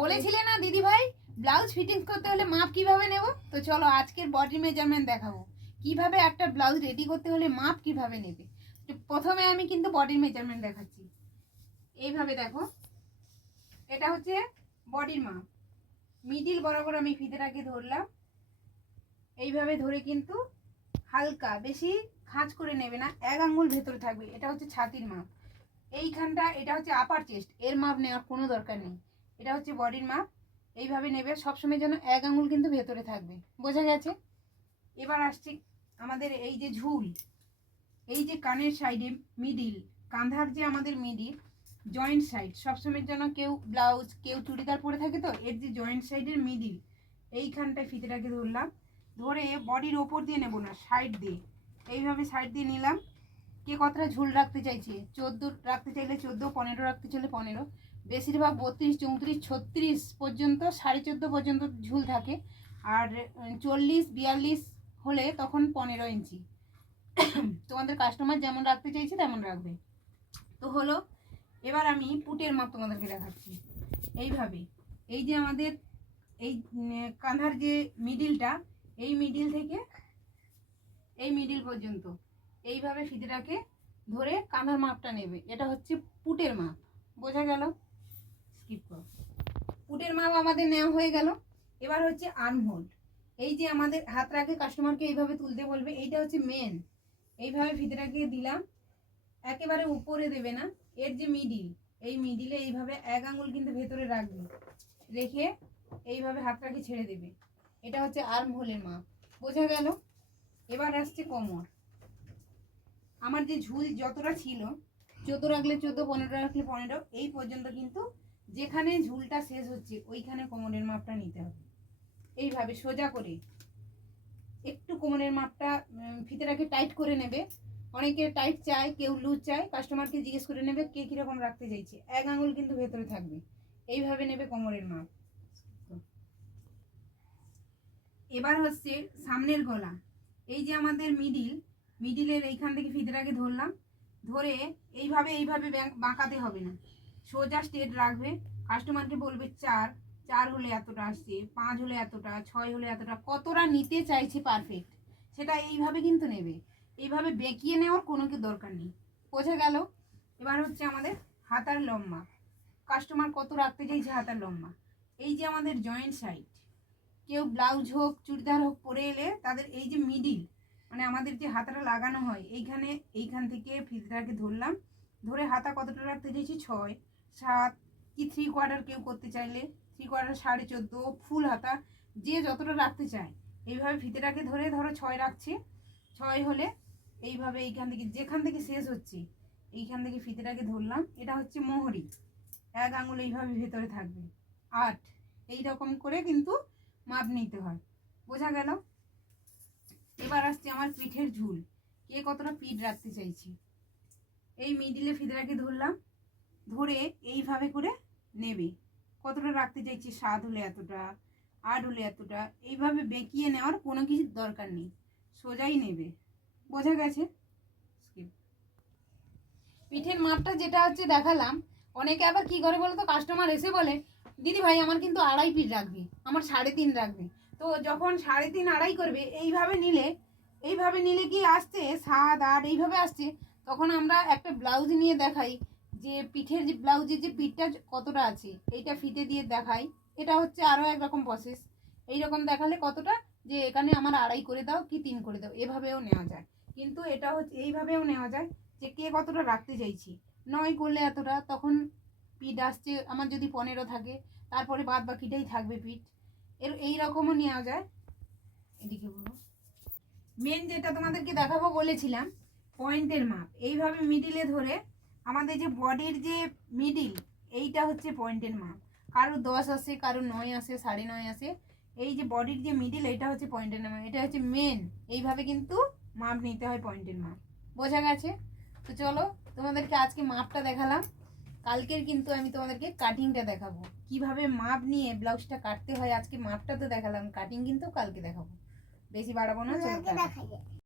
বলেছিলে না দিদি ভাই ব্লাউজ ফিটিং করতে হলে মাপ কিভাবে নেব, তো চলো আজকের বডি মেজারমেন্ট দেখাবো কিভাবে একটা ব্লাউজ রেডি করতে হলে মাপ কিভাবে নেবে। তো প্রথমে আমি কিন্তু বডির মেজারমেন্ট দেখাচ্ছি। এইভাবে দেখো, এটা হচ্ছে বডির মাপ। মিডিল বরাবর আমি ফিতেটাকে ধরলাম, এইভাবে ধরে কিন্তু হালকা, বেশি খাঁজ করে নেবে না, 1 আঙ্গুল ভেতরে থাকবে। এটা হচ্ছে ছাতির মাপ। এইখানটা এটা হচ্ছে আপার চেস্ট, এর মাপ নেওয়ার কোনো দরকার নেই। এটা হচ্ছে বডির মাপ, এইভাবে নেবে সবসময়, যেন 1 আঙ্গুল কিন্তু ভেতরে থাকবে। বোঝা গেছে? এবার আসছি আমাদের এই যে ঝুল, এই যে কানের সাইডে মিডিল, কাঁধার যে আমাদের মিডিল জয়েন্ট সাইড, সবসময়ের জন্য কেউ ব্লাউজ কেউ চুড়িদার পরে থাকে, তো এর যে জয়েন্ট সাইডের মিডিল এইখানটায় ফিতেটাকে ধরলাম, ধরে বডির ওপর দিয়ে নেব না, সাইড দিয়ে, এইভাবে সাইড দিয়ে নিলাম। কে কতটা ঝুল রাখতে চাইছে, 14 রাখতে চাইলে 14, 15 রাখতে চাইলে 15, বেশিরভাগ 32, 34, 36 পর্যন্ত, 14.5 পর্যন্ত ঝুল থাকে। আর 40, 42 হলে তখন 15 ইঞ্চি। তোমাদের কাস্টমার যেমন রাখতে চাইছে তেমন রাখবে। তো হলো, এবার আমি পুটের মাপ তোমাদেরকে দেখাচ্ছি। এইভাবে, এই যে আমাদের এই কাঁধার যে মিডিলটা, এই মিডিল থেকে এই মিডিল পর্যন্ত এইভাবে ফিতেটাকে ধরে কাঁধার মাপটা নেবে। এটা হচ্ছে পুটের মাপ। বোঝা গেল? স্কিপ করো। পুটের মাপ আমাদের নেওয়া হয়ে গেল। এবার হচ্ছে আর্মহোল। এই যে আমাদের হাত রাখে, কাস্টমারকে এইভাবে তুলতে বলবে, এইটা হচ্ছে মেন। এইভাবে ফিতেটাকে দিলাম, একেবারে উপরে দেবে না, এর যে মিডিল, এই মিডিলে এইভাবে 1 আঙ্গুল কিন্তু ভেতরে রাখবে, রেখে এইভাবে হাতটাকে ছেড়ে দেবে। এটা হচ্ছে আর্মহোলের মাপ। বোঝা গেল? এবার আসছে কোমর। আমার যে ঝুল যতটা ছিল, 14 রাখলে 14, 15 রাখলে 15, এই পর্যন্ত কিন্তু যেখানে ঝুলটা শেষ হচ্ছে ওইখানে কোমরের মাপটা নিতে হবে। এইভাবে সোজা করে একটু কোমরের মাপটা ফিতেটাকে টাইট করে নেবে। অনেকে টাইট চায়, কেউ লুজ চায়, কাস্টমারকে জিজ্ঞেস করে নেবে কে কীরকম রাখতে চাইছে। 1 আঙুল কিন্তু ভেতরে থাকবে, এইভাবে নেবে কোমরের মাপ। এবার হচ্ছে সামনের গলা। এই যে আমাদের মিডিলের এইখান থেকে ফিতেটাকে ধরলাম, ধরে এইভাবে এইভাবে বাঁকাতে হবে না, সোজা স্ট্রেট রাখবে। কাস্টমারকে বলবে 4, 4 হলে এতটা আসছে, 5 হলে এতটা, 6 হলে এতটা, কতটা নিতে চাইছে পারফেক্ট সেটা এইভাবে কিন্তু নেবে। এইভাবে বেঁকিয়ে নেওয়ার কোনো কি দরকার নেই। বোঝা গেল? এবার হচ্ছে আমাদের হাতার লম্বা। কাস্টমার কত রাখতে চাইছে হাতার লম্বা। এই যে আমাদের জয়েন্ট সাইড, কেউ ব্লাউজ হোক চুড়িদার হোক পরে এলে তাদের এই যে মিডিল, মানে আমাদের যে হাতাটা লাগানো হয় এইখান থেকে ফিতেটাকে ধরলাম, ধরে হাতা কতটা রাখতে চাইছি, 6, 7 কি 3/4 কেউ করতে চাইলে 3/4, 14.5, ফুল হাতা, যে যতটা রাখতে চায় এইভাবে ফিতেটাকে ধরে ধরো 6 রাখছে। 6 হলে এইভাবে এইখান থেকে যেখান থেকে শেষ হচ্ছে এইখান থেকে ফিতেটাকে ধরলাম, এটা হচ্ছে মোহরি, 1 আঙুল এইভাবে ভেতরে থাকবে। 8, এই রকম করে কিন্তু মাপ নিতে হয়। বোঝা গেল? এবার আসছে আমার পিঠের ঝুল, কে কতটা পিঠ রাখতে চাইছি। এই মিডিলে ফিতেটাকে ধরলাম, ধরে এইভাবে করে নেবে, কতটা রাখতে চাইছি, 7 হলে এতটা, 8 হলে এতটা, এইভাবে বেঁকিয়ে নেওয়ার কোনো কিছুর দরকার নেই, সোজাই নেবে। বোঝা গেছে? পিঠের মাপটা যেটা হচ্ছে দেখালাম। অনেকে আবার কি করে বলো তো, কাস্টমার এসে বলে দিদি ভাই আমার কিন্তু 2.5 পিঠ রাখবে, আমার 3.5 রাখবে। তো যখন 3.5, 2.5 করবে, এইভাবে নিলে কি আসছে 7, 8 এইভাবে আসছে, তখন আমরা একটা ব্লাউজ নিয়ে দেখাই যে পিঠের যে ব্লাউজের যে পিঠটা কতটা আছে, এইটা ফিতে দিয়ে দেখাই। এটা হচ্ছে আরও একরকম প্রসেস। এইরকম দেখালে কতটা, যে এখানে আমার 2.5 করে দাও কি 3 করে দাও, এভাবেও নেওয়া যায়। কিন্তু এটা হচ্ছে এইভাবেও নেওয়া যায় যে কে কতটা রাখতে চাইছি। 9 করলে এতটা, তখন পিঠ আসছে আমার যদি 15 থাকে, তারপরে বাদ বাকিটাই থাকবে পিঠ। এইরকমও নেওয়া যায়। এদিকে বলো, মেন যেটা তোমাদেরকে দেখাবো বলেছিলাম, পয়েন্টের মাপ। এইভাবে মিডিলে ধরে আমাদের যে বডির যে মিডিল, এইটা হচ্ছে পয়েন্টের মাপ। কারো 10 আসে, কারো 9 আসে, 9.5 আসে। এই যে বডির যে মিডিল, এটা হচ্ছে পয়েন্টের মাপ, এটা হচ্ছে মেন। এইভাবে কিন্তু মাপ নিতে হয়, পয়েন্টের মাপ। বোঝা গেছে? তো চলো, তোমাদেরকে আজকে মাপটা দেখালাম, কালকের কিন্তু আমি তোমাদেরকে কাটিংটা দেখাবো, কিভাবে মাপ নিয়ে ব্লাউজটা কাটতে হয়। আজকে মাপটা তো দেখালাম, কাটিং কিন্তু কালকে দেখাবো। বেশি বাড়াবো না, চলো।